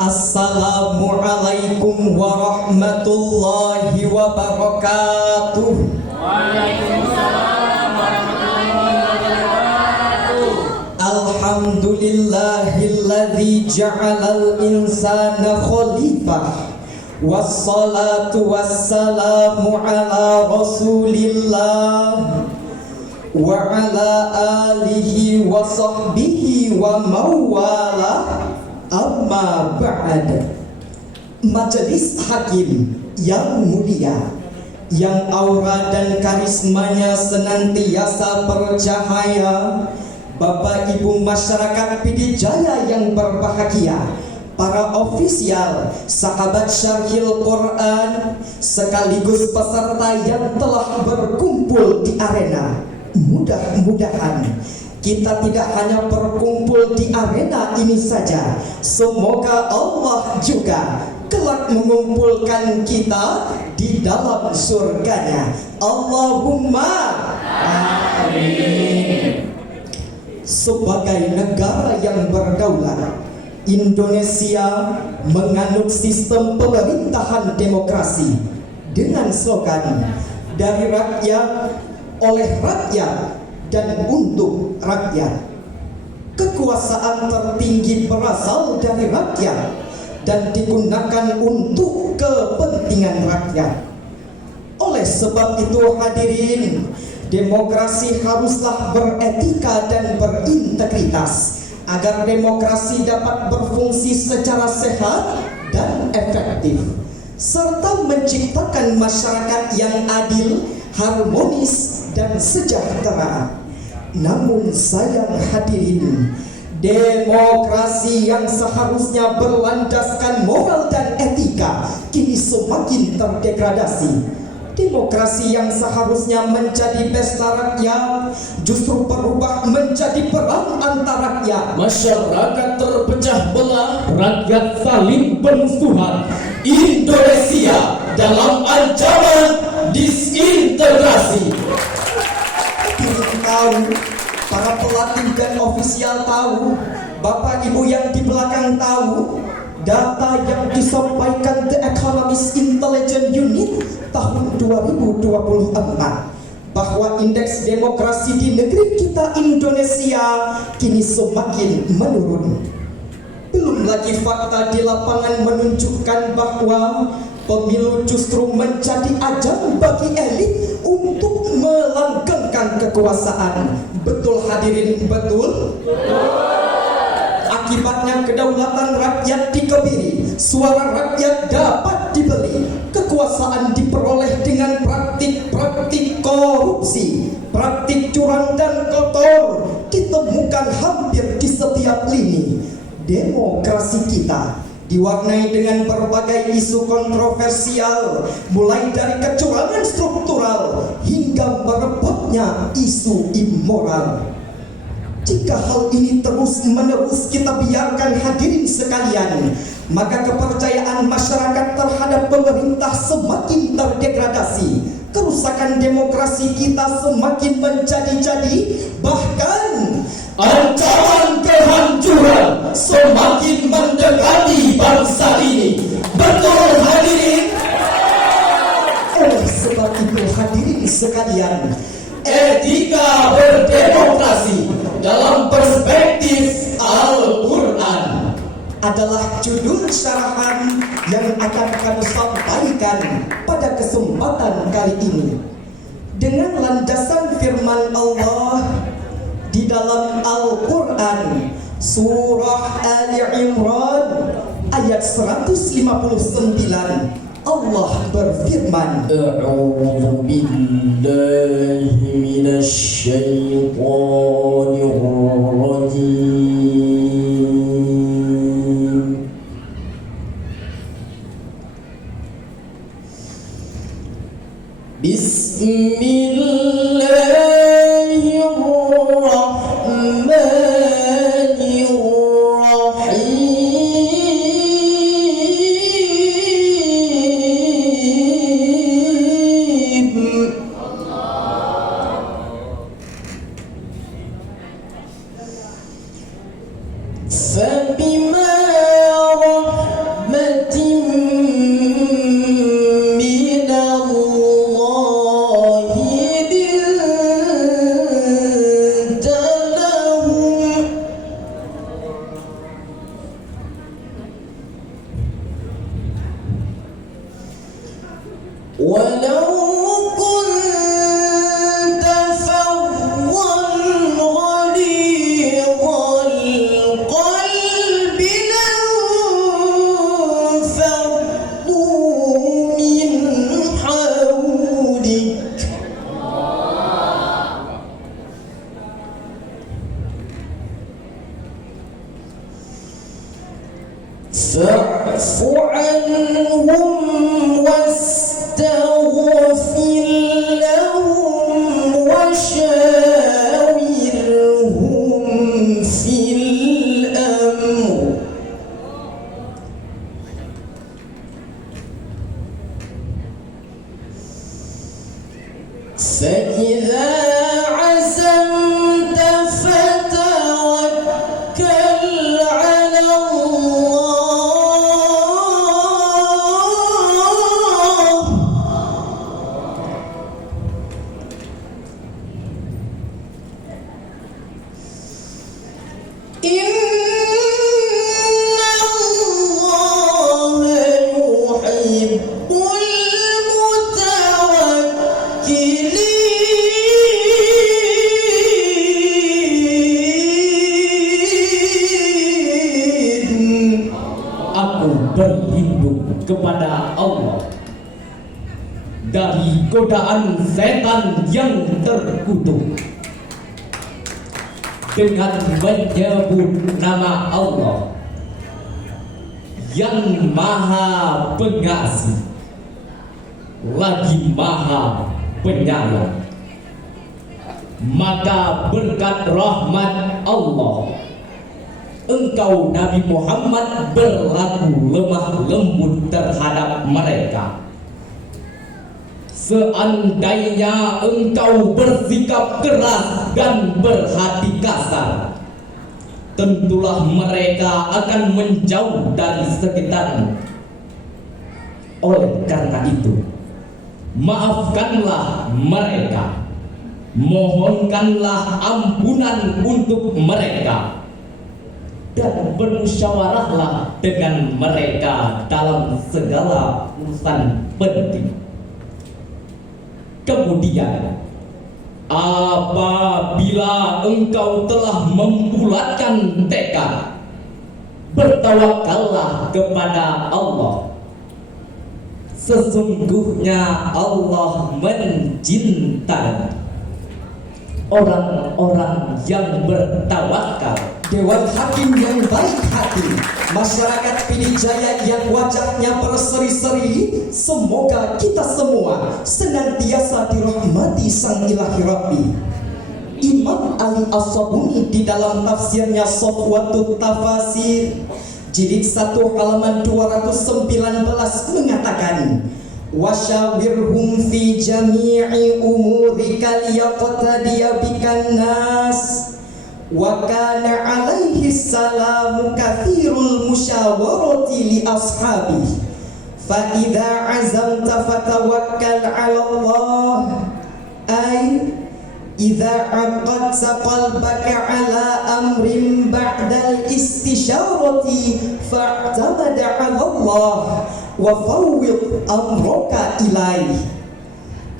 Assalamualaikum warahmatullahi wabarakatuh. Waalaikumsalam warahmatullahi wabarakatuh. Alhamdulillahilladzi ja'alal insana khalifah. Wassalatu wassalamu ala rasulillah wa ala alihi wa sahbihi wa mawala. Amma ba'd. Majelis hakim yang mulia, yang aura dan karismanya senantiasa bercahaya, Bapak Ibu masyarakat Pidijaya yang berbahagia, para ofisial, sahabat Syarhil Quran, sekaligus peserta yang telah berkumpul di arena. Mudah-mudahan kita tidak hanya berkumpul di arena ini saja. Semoga Allah juga kelak mengumpulkan kita di dalam surganya. Allahumma amin. Sebagai negara yang berdaulat, Indonesia menganut sistem pemerintahan demokrasi dengan slogan dari rakyat, oleh rakyat, dan untuk rakyat. Kekuasaan tertinggi berasal dari rakyat dan digunakan untuk kepentingan rakyat. Oleh sebab itu hadirin, demokrasi haruslah beretika dan berintegritas agar demokrasi dapat berfungsi secara sehat dan efektif, serta menciptakan masyarakat yang adil, harmonis, dan sejahtera. Namun sayang hadirin, demokrasi yang seharusnya berlandaskan moral dan etika kini semakin terdegradasi. Demokrasi yang seharusnya menjadi pesta rakyat justru berubah menjadi perang antar rakyat. Masyarakat terpecah belah, rakyat saling bermusuhan. Indonesia dalam ancaman disintegrasi. Tahu, para pelatih dan ofisial tahu, Bapak Ibu yang di belakang tahu, data yang disampaikan The Economist Intelligence Unit tahun 2024 bahwa indeks demokrasi di negeri kita Indonesia kini semakin menurun. Belum lagi fakta di lapangan menunjukkan bahwa pemilu justru menjadi ajang bagi elit untuk melanggengkan kekuasaan. Betul hadirin, betul? Akibatnya kedaulatan rakyat dikebiri, suara rakyat dapat dibeli, kekuasaan diperoleh dengan praktik-praktik korupsi, praktik curang dan kotor ditemukan hampir di setiap lini. Demokrasi kita diwarnai dengan berbagai isu kontroversial, mulai dari kecurangan struktural hingga merebaknya isu immoral. Jika hal ini terus-menerus kita biarkan hadirin sekalian, maka kepercayaan masyarakat terhadap pemerintah semakin terdegradasi, kerusakan demokrasi kita semakin menjadi-jadi, bahkan ancaman kehancuran semakin mendekati bangsa ini. Betul hadirin? Oleh sebab itu hadirin sekalian, etika berdemokrasi dalam perspektif Al-Quran adalah judul syarahan yang akan kami sampaikan pada kesempatan kali ini. Dengan landasan firman Allah di dalam Al-Quran, surah Ali Imran ayat 159, Allah berfirman, A'udzu billahi minasy syaithanir rajim. فبما fa'fu anhum wastaghfir lahum washawirhum fil amr. فإذا عزمت فتوكل على الله إن الله يحب berlindung kepada Allah dari godaan setan yang terkutuk dengan menyebut nama Allah yang Maha Pengasih lagi Maha Penyayang. Maka berkat rahmat Allah engkau Nabi Muhammad berlaku lemah lembut terhadap mereka. Seandainya engkau bersikap keras dan berhati kasar, tentulah mereka akan menjauh dari sekitarmu. Oleh karena itu, maafkanlah mereka, mohonkanlah ampunan untuk mereka, dan bermusyawarahlah dengan mereka dalam segala urusan penting. Kemudian, apabila engkau telah membulatkan tekad, bertawakallah kepada Allah. Sesungguhnya Allah mencintai orang-orang yang bertawakal. Dewan Hakim yang baik hati, masyarakat Pidijaya yang wajahnya berseri-seri, semoga kita semua senantiasa dirahmati Sang Ilahi Rabbi. Imam Ali As-Sabuni di dalam tafsirnya Safwatut Tafasir jilid 1 halaman 219 mengatakan, wasyawirhum fi jami'i umurika liyaqtadiya bikan nas. Wa kana alaihi salamu kathirul musyawarati li ashabi. Fa idza azamta fatawakkal 'ala Allah. Ay idza aqadta qalbaka 'ala amrin ba'da al-istisharati fa'tamad 'ala Allah wa fawwid amraka ilaihi.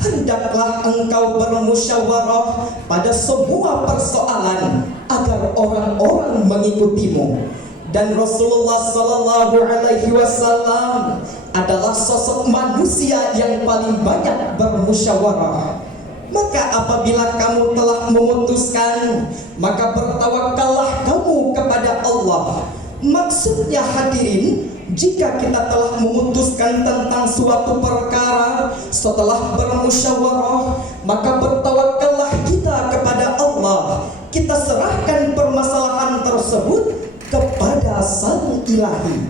Hendaklah engkau bermusyawarah pada semua persoalan agar orang-orang mengikutimu. Dan Rasulullah Sallallahu Alaihi Wasallam adalah sosok manusia yang paling banyak bermusyawarah. Maka apabila kamu telah memutuskan, maka bertawakallah kamu kepada Allah. Maksudnya hadirin, jika kita telah memutuskan tentang suatu perkara setelah bermusyawarah, maka bertawakallah kita kepada Allah. Kita serahkan permasalahan tersebut kepada Sang Ilahi.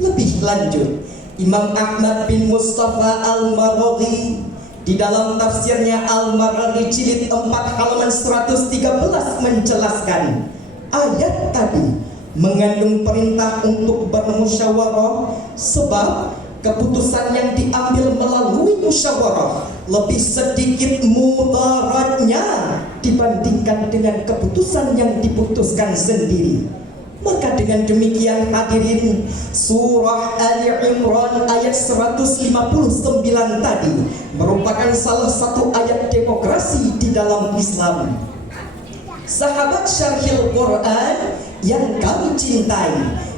Lebih lanjut, Imam Ahmad bin Mustafa Al-Maraghi di dalam tafsirnya Al-Maraghi jilid 4 halaman 113 menjelaskan, ayat tadi mengandung perintah untuk bermusyawarah, sebab keputusan yang diambil melalui musyawarah lebih sedikit mudaratnya dibandingkan dengan keputusan yang diputuskan sendiri. Maka dengan demikian hadirin, surah Ali Imran ayat 159 tadi merupakan salah satu ayat demokrasi di dalam Islam. Sahabat Syarhil Quran yang kami cintai,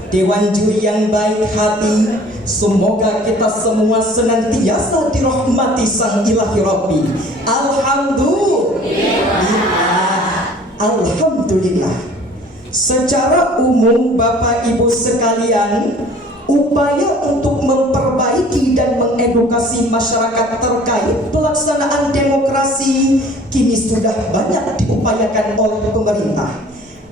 dewan juri yang baik hati, semoga kita semua senantiasa dirahmati Sang Ilahi Rabbi. Alhamdulillah. Alhamdulillah. Secara umum Bapak Ibu sekalian, upaya untuk memperbaiki dan mengedukasi masyarakat terkait pelaksanaan demokrasi kini sudah banyak diupayakan oleh pemerintah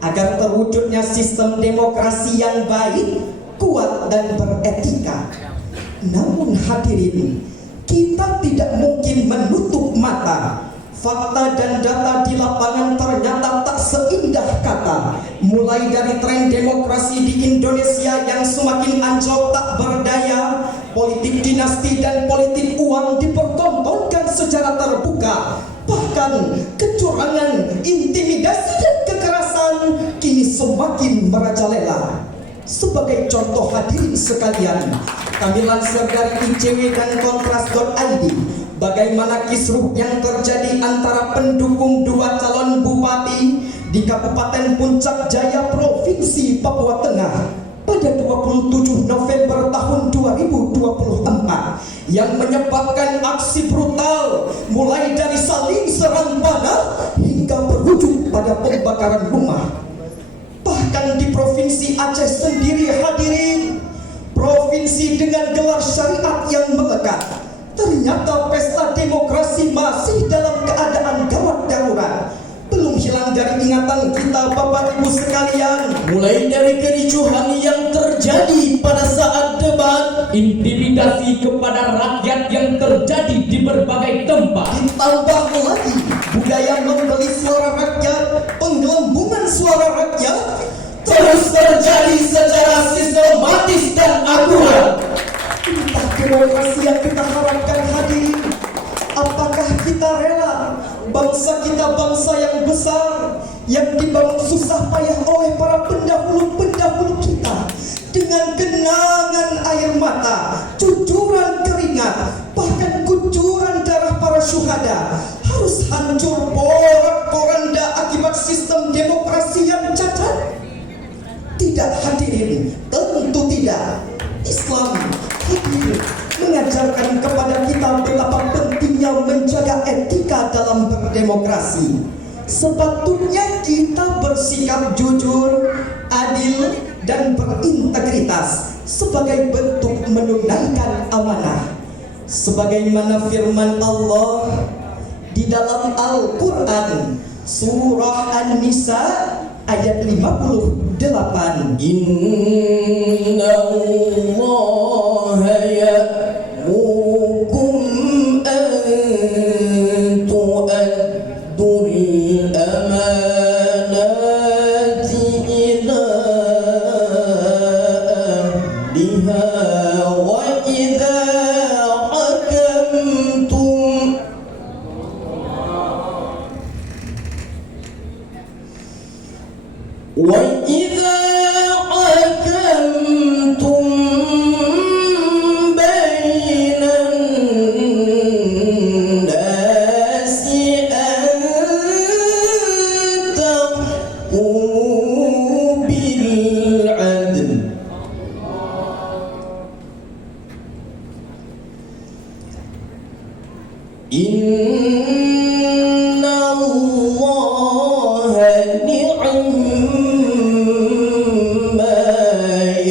agar terwujudnya sistem demokrasi yang baik, kuat dan beretika. Namun hadirin, kita tidak mungkin menutup mata. Fakta dan data di lapangan ternyata tak seindah kata. Mulai dari tren demokrasi di Indonesia yang semakin anjlok tak berdaya, politik dinasti dan politik uang dipertontonkan secara terbuka. Bahkan kecurangan, intimidasi dan kekerasan kini semakin merajalela. Sebagai contoh hadirin sekalian, kami lansir dari ICW dan Kontras.id bagaimana kisruh yang terjadi antara pendukung dua calon bupati di Kabupaten Puncak Jaya, Provinsi Papua Tengah pada 27 November tahun 2024 yang menyebabkan aksi brutal mulai dari saling serang panah hingga berujung pada pembakaran rumah. Bahkan di Provinsi Aceh sendiri hadirin, provinsi dengan gelar syariat yang melekat, ternyata pesta demokrasi masih dalam keadaan gawat darurat. Belum hilang dari ingatan kita Bapak Ibu sekalian, Mulai dari kericuhan yang terjadi pada saat debat, intimidasi kepada rakyat yang terjadi di berbagai tempat, ditambah lagi budaya membeli suara rakyat, penggelembungan suara rakyat terus terjadi secara sistematis dan akurat. Entah demokrasi yang kita harapkan hadirin. Apakah kita rela bangsa kita bangsa yang besar, yang dibangun susah payah oleh para pendahulu-pendahulu kita dengan genangan air mata, cucuran keringat, bahkan kucuran darah para syuhada, harus hancur porak-poranda akibat sistem demokrasi yang cacat? Tidak hadirin, tentu tidak. Islam hadirin mengajarkan kepada kita betapa pentingnya menjaga etika dalam berdemokrasi. Sepatutnya kita bersikap jujur, adil, dan berintegritas sebagai bentuk menunaikan amanah. Sebagaimana firman Allah di dalam Al-Quran Surah An-Nisa ayat 58. Inna Allah ya'murukum an tu'addul amanati ila ahliha wa idza hakamtum وَإِذَا حَكَمْتُمْ بَيْنَ النَّاسِ أَن تَحْكُمُوا بِالْعَدْلِ إِنَّ اللَّهَ نِعْمَ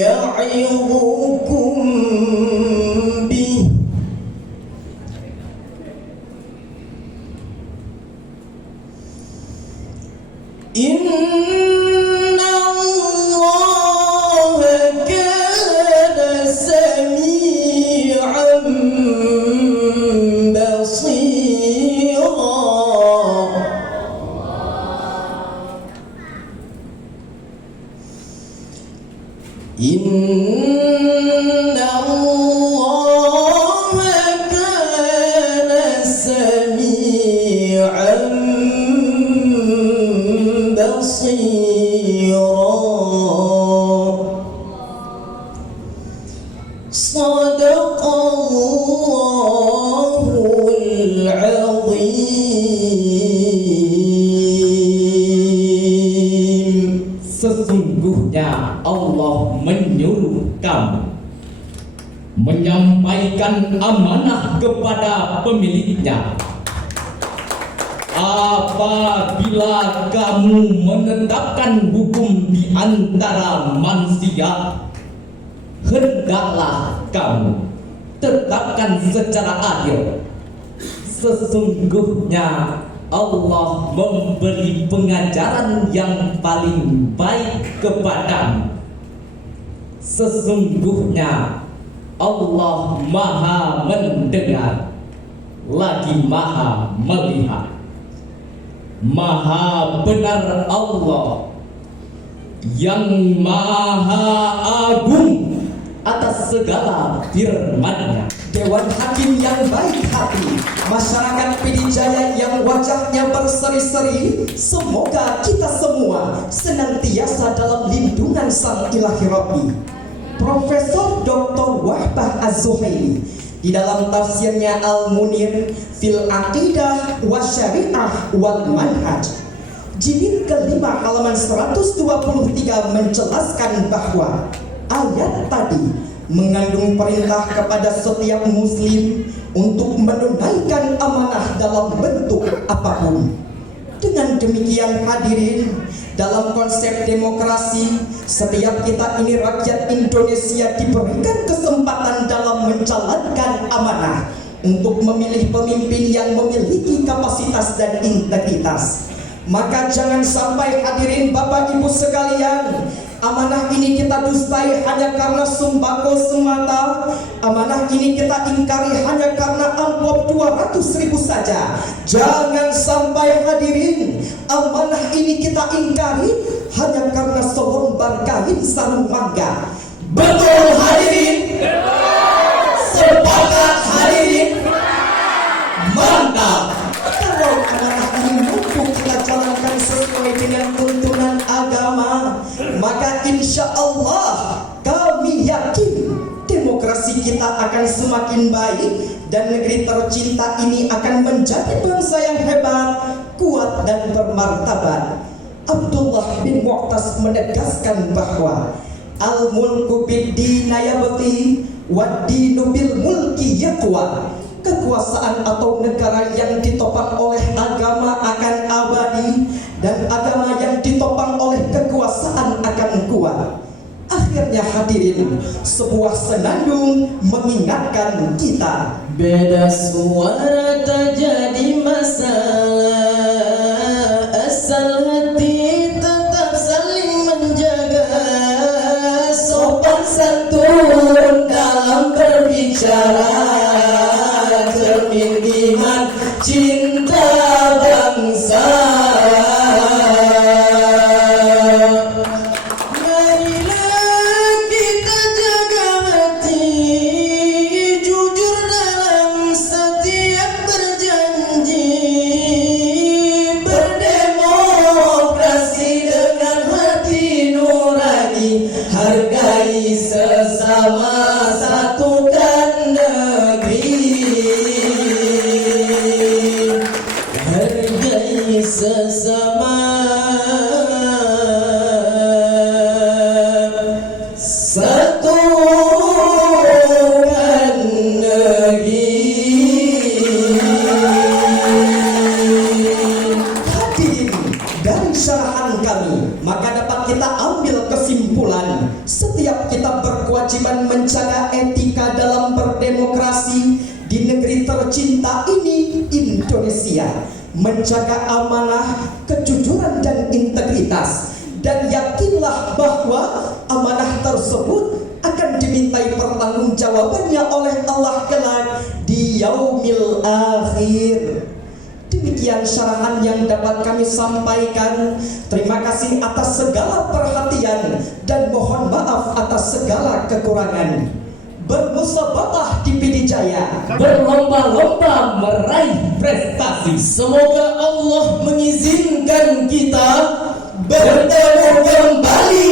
يَعِظُكُم بِهِ إِنَّ اللَّهَ كَانَ سَمِيعًا بَصِيرًا. إِنَّ اللَّهَ كَانَ سَمِيعًا بَصِيرًا. صدق الله العظيم. Sesungguhnya Allah menyuruh kamu menyampaikan amanah kepada pemiliknya apabila kamu menetapkan hukum di antara manusia, hendaklah kamu tetapkan secara adil. Sesungguhnya Allah memberi pengajaran yang paling baik kepadamu. Sesungguhnya Allah Maha mendengar lagi Maha melihat. Maha benar Allah yang Maha agung atas segala firman-Nya. Dewan Hakim yang baik hati, masyarakat Pidijaya yang wajahnya berseri-seri, semoga kita semua senantiasa dalam lindungan Sang Ilahi Rabbi. Profesor Dr. Wahbah Az-Zuhaili di dalam tafsirnya Al-Munir fil Aqidah wa Syariah wal Manhaj jilid kelima halaman 123 menjelaskan bahwa ayat tadi mengandung perintah kepada setiap muslim untuk menunaikan amanah dalam bentuk apapun. Dengan demikian hadirin, dalam konsep demokrasi, setiap kita ini rakyat Indonesia diberikan kesempatan dalam menjalankan amanah untuk memilih pemimpin yang memiliki kapasitas dan integritas. Maka jangan sampai hadirin Bapak Ibu sekalian, amanah ini kita dustai hanya karena sembako semata. Amanah ini kita ingkari hanya karena amplop 200.000 saja. Jangan sampai hadirin, amanah ini kita ingkari hanya karena selembar kain sarung mangga. Betul hadirin? Sepakat hadirin? Mantap. Kalau amanah ini mampu kita jalankan sesuai dengan tuntunan agama, maka insya Allah kami yakin demokrasi kita akan semakin baik dan negeri tercinta ini akan menjadi bangsa yang hebat, kuat dan bermartabat. Abdullah bin Mu'tas menegaskan bahwa al-mulku bid-dina yabti wad-dinu bil mulki yaqwa. Kekuasaan atau negara yang ditopang oleh agama akan abadi dan agama yang ditopang oleh kekuasaan akan kuat. Akhirnya hadirin, sebuah senandung mengingatkan kita, beda suara tak jadi masalah, asal hati tetap saling menjaga, sopan santun dalam berbicara, cermin iman cinta bangsa. Marilah kita jaga hati, jujur dalam setiap berjanji, berdemokrasi dengan hati nurani, hargai sesama, satukan negeri, hargai sesama, satukan negeri. hadirin, dari syarahan kami maka dapat kita ambil kesimpulan, setiap kita berkewajiban menjaga etika dalam berdemokrasi di negeri tercinta ini, Indonesia, menjaga amanah, kejujuran dan integritas, dan yakinlah bahwa amanah tersebut akan dimintai pertanggungjawabannya oleh Allah kelak di yaumil akhir. Demikian syarahan yang dapat kami sampaikan. Terima kasih atas segala perhatian dan mohon maaf atas segala kekurangan. Bermusabaqah di Pidijaya, Berlomba-lomba meraih prestasi. Semoga Allah mengizinkan kita bertemu kembali